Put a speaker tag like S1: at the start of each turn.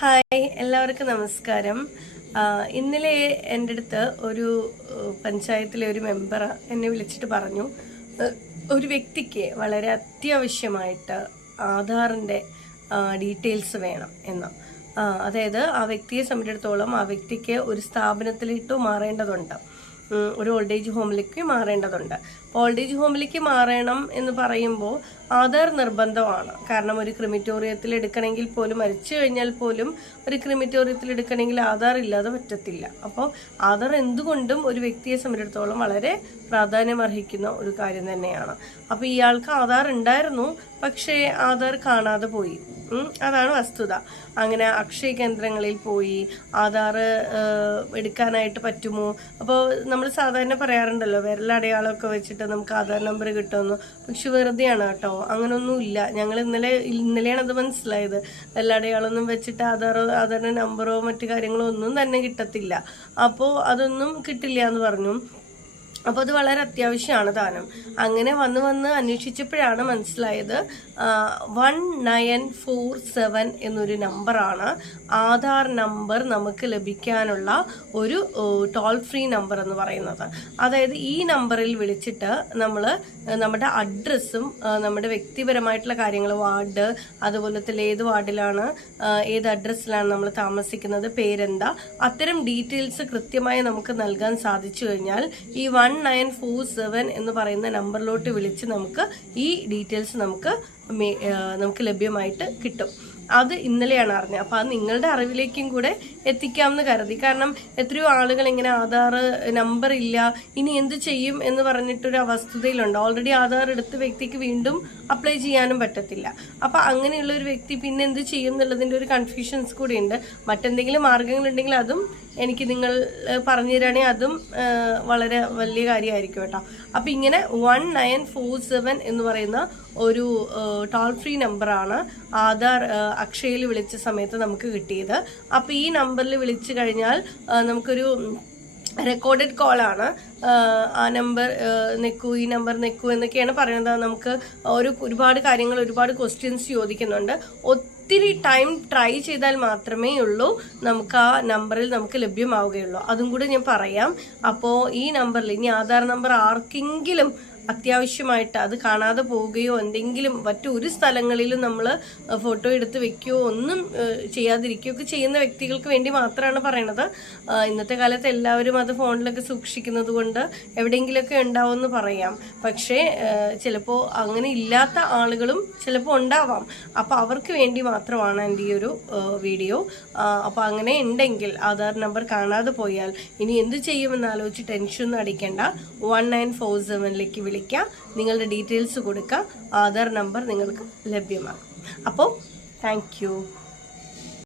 S1: Hi എല്ലാവർക്കും നമസ്കാരം. ഇന്നലെ എന്റെ അടുത്ത് ഒരു പഞ്ചായത്തിലെ ഒരു മെമ്പർ എന്നെ വിളിച്ചിട്ട് പറഞ്ഞു ഒരു വ്യക്തിക്ക് വളരെ അത്യാവശ്യമായിട്ട് ആധാറിന്റെ ഡീറ്റെയിൽസ് വേണം എന്ന്. അതായത് ആ വ്യക്തിയെ സംബന്ധിച്ചിടത്തോളം ആ വ്യക്തിക്ക് ഒരു സ്ഥാപനത്തിലിട്ട് മാറേണ്ടതുണ്ട്. ഒരു ഓൾഡ് ഏജ് ഹോമിലേക്ക് മാറേണ്ടതുണ്ട്. ഓൾഡ് ഏജ് ഹോമിലേക്ക് മാറണം എന്ന് പറയുമ്പോൾ ആധാർ നിർബന്ധമാണ്. കാരണം ഒരു ക്രിമിറ്റോറിയത്തിൽ എടുക്കണമെങ്കിൽ പോലും മരിച്ചു കഴിഞ്ഞാൽ പോലും ഒരു ക്രിമിറ്റോറിയത്തിൽ എടുക്കണമെങ്കിൽ ആധാർ ഇല്ലാതെ പറ്റത്തില്ല. അപ്പോൾ ആധാർ എന്തുകൊണ്ടും ഒരു വ്യക്തിയെ സംബന്ധിച്ചിടത്തോളം വളരെ പ്രാധാന്യം അർഹിക്കുന്ന ഒരു കാര്യം തന്നെയാണ്. അപ്പോൾ ഇയാൾക്ക് ആധാർ ഉണ്ടായിരുന്നു പക്ഷേ ആധാർ കാണാതെ പോയി. അതാണ് വസ്തുത. അങ്ങനെ അക്ഷയ കേന്ദ്രങ്ങളിൽ പോയി ആധാർ എടുക്കാനായിട്ട് പറ്റുമോ? അപ്പോൾ നമ്മൾ സാധാരണ പറയാറുണ്ടല്ലോ വിരലടയാളമൊക്കെ വെച്ചിട്ട് നമുക്ക് ആധാർ നമ്പർ കിട്ടുമെന്ന്. പക്ഷെ വെറുതെയാണ് കേട്ടോ. അങ്ങനൊന്നുമില്ല ഞങ്ങൾ ഇന്നലെ ഇന്നലെയാണ് അത് മനസ്സിലായത്. വിരലടയാളമൊന്നും വെച്ചിട്ട് ആധാറോ ആധാറിന്റെ നമ്പറോ മറ്റു കാര്യങ്ങളോ ഒന്നും തന്നെ കിട്ടത്തില്ല. അപ്പോൾ അതൊന്നും കിട്ടില്ല എന്ന് പറഞ്ഞു. അപ്പോൾ അത് വളരെ അത്യാവശ്യമാണ് താനും. അങ്ങനെ വന്ന് വന്ന് അന്വേഷിച്ചപ്പോഴാണ് മനസ്സിലായത് വൺ നയൻ ഫോർ സെവൻ എന്നൊരു നമ്പറാണ്. ആധാർ നമ്പർ നമുക്ക് ലഭിക്കാനുള്ള ഒരു ടോൾ ഫ്രീ നമ്പർ എന്ന് പറയുന്നത്. അതായത് ഈ നമ്പറിൽ വിളിച്ചിട്ട് നമ്മൾ നമ്മുടെ അഡ്രസ്സും നമ്മുടെ വ്യക്തിപരമായിട്ടുള്ള കാര്യങ്ങൾ വാർഡ് അതുപോലെ തന്നെ ഏത് വാർഡിലാണ് ഏത് അഡ്രസ്സിലാണ് നമ്മൾ താമസിക്കുന്നത് പേരെന്താ അത്തരം ഡീറ്റെയിൽസ് കൃത്യമായി നമുക്ക് നൽകാൻ സാധിച്ചു കഴിഞ്ഞാൽ ഈ വൺ നയൻ ഫോർ സെവൻ എന്ന് പറയുന്ന നമ്പറിലോട്ട് വിളിച്ച് നമുക്ക് ഈ ഡീറ്റെയിൽസ് നമുക്ക് നമുക്ക് ലഭ്യമായിട്ട് കിട്ടും. അത് ഇന്നലെയാണ് അറിഞ്ഞത്. അപ്പോൾ അത് നിങ്ങളുടെ അറിവിലേക്കും കൂടെ എത്തിക്കാമെന്ന് കരുതി. കാരണം എത്രയോ ആളുകൾ ഇങ്ങനെ ആധാർ നമ്പർ ഇല്ല. ഇനി എന്ത് ചെയ്യും എന്ന് പറഞ്ഞിട്ടൊരു അവസ്ഥതയിലുണ്ട് ഓൾറെഡി ആധാർ എടുത്ത വ്യക്തിക്ക് വീണ്ടും അപ്ലൈ ചെയ്യാനും പറ്റത്തില്ല. അപ്പോൾ അങ്ങനെയുള്ള ഒരു വ്യക്തി പിന്നെ എന്ത് ചെയ്യും എന്നുള്ളതിന്റെ ഒരു കൺഫ്യൂഷൻസ് കൂടി ഉണ്ട് മറ്റെന്തെങ്കിലും മാർഗങ്ങളുണ്ടെങ്കിൽ അതും എനിക്ക് നിങ്ങൾ പറഞ്ഞു തരാണെങ്കിൽ അതും വളരെ വലിയ കാര്യമായിരിക്കും കേട്ടോ. അപ്പം ഇങ്ങനെ വൺ നയൻ ഫോർ സെവൻ എന്ന് പറയുന്ന ഒരു ടോൾ ഫ്രീ നമ്പറാണ് ആധാർ അക്ഷയിൽ വിളിച്ച സമയത്ത് നമുക്ക് കിട്ടിയത്. അപ്പം ഈ നമ്പറിൽ വിളിച്ചു കഴിഞ്ഞാൽ നമുക്കൊരു റെക്കോർഡഡ് കോളാണ് ആ നമ്പർ നിൽക്കൂ ഈ നമ്പർ നിൽക്കൂ എന്നൊക്കെയാണ് പറയുന്നത്. നമുക്ക് ഒരു ഒരുപാട് കാര്യങ്ങൾ ഒരുപാട് ക്വസ്റ്റ്യൻസ് ചോദിക്കുന്നുണ്ട്. ഒത്തിരി ടൈം ട്രൈ ചെയ്താൽ മാത്രമേ ഉള്ളൂ നമുക്ക് ആ നമ്പറിൽ നമുക്ക് ലഭ്യമാവുകയുള്ളൂ. അതും കൂടി ഞാൻ പറയാം. അപ്പോൾ ഈ നമ്പറിൽ ഇനി ആധാർ നമ്പർ ആർക്കെങ്കിലും അത്യാവശ്യമായിട്ട് അത് കാണാതെ പോവുകയോ എന്തെങ്കിലും ഒരു സ്ഥലങ്ങളിലും നമ്മൾ ഫോട്ടോ എടുത്ത് വെക്കുകയോ ഒന്നും ചെയ്യാതിരിക്കുകയോ ഒക്കെ ചെയ്യുന്ന വ്യക്തികൾക്ക് വേണ്ടി മാത്രമാണ് പറയണത്. ഇന്നത്തെ കാലത്ത് എല്ലാവരും അത് ഫോണിലൊക്കെ സൂക്ഷിക്കുന്നത് കൊണ്ട് എവിടെയെങ്കിലുമൊക്കെ ഉണ്ടാവുമെന്ന് പറയാം. പക്ഷേ ചിലപ്പോൾ അങ്ങനെ ഇല്ലാത്ത ആളുകളും ചിലപ്പോൾ ഉണ്ടാവാം. അപ്പോൾ അവർക്ക് വേണ്ടി മാത്രമാണ് എന്റെ ഈ ഒരു വീഡിയോ. അപ്പോൾ അങ്ങനെ ഉണ്ടെങ്കിൽ ആധാർ നമ്പർ കാണാതെ പോയാൽ ഇനി എന്ത് ചെയ്യുമെന്ന് ആലോചിച്ച് ടെൻഷൻ ഒന്നും അടിക്കേണ്ട. വൺ നയൻ ഫോർ സെവനിലേക്ക് വിളിക്കുക നിങ്ങളുടെ ഡീറ്റെയിൽസ് കൊടുക്കാം. ആധാർ നമ്പർ നിങ്ങൾക്ക് ലഭ്യമാകും. അപ്പോൾ താങ്ക്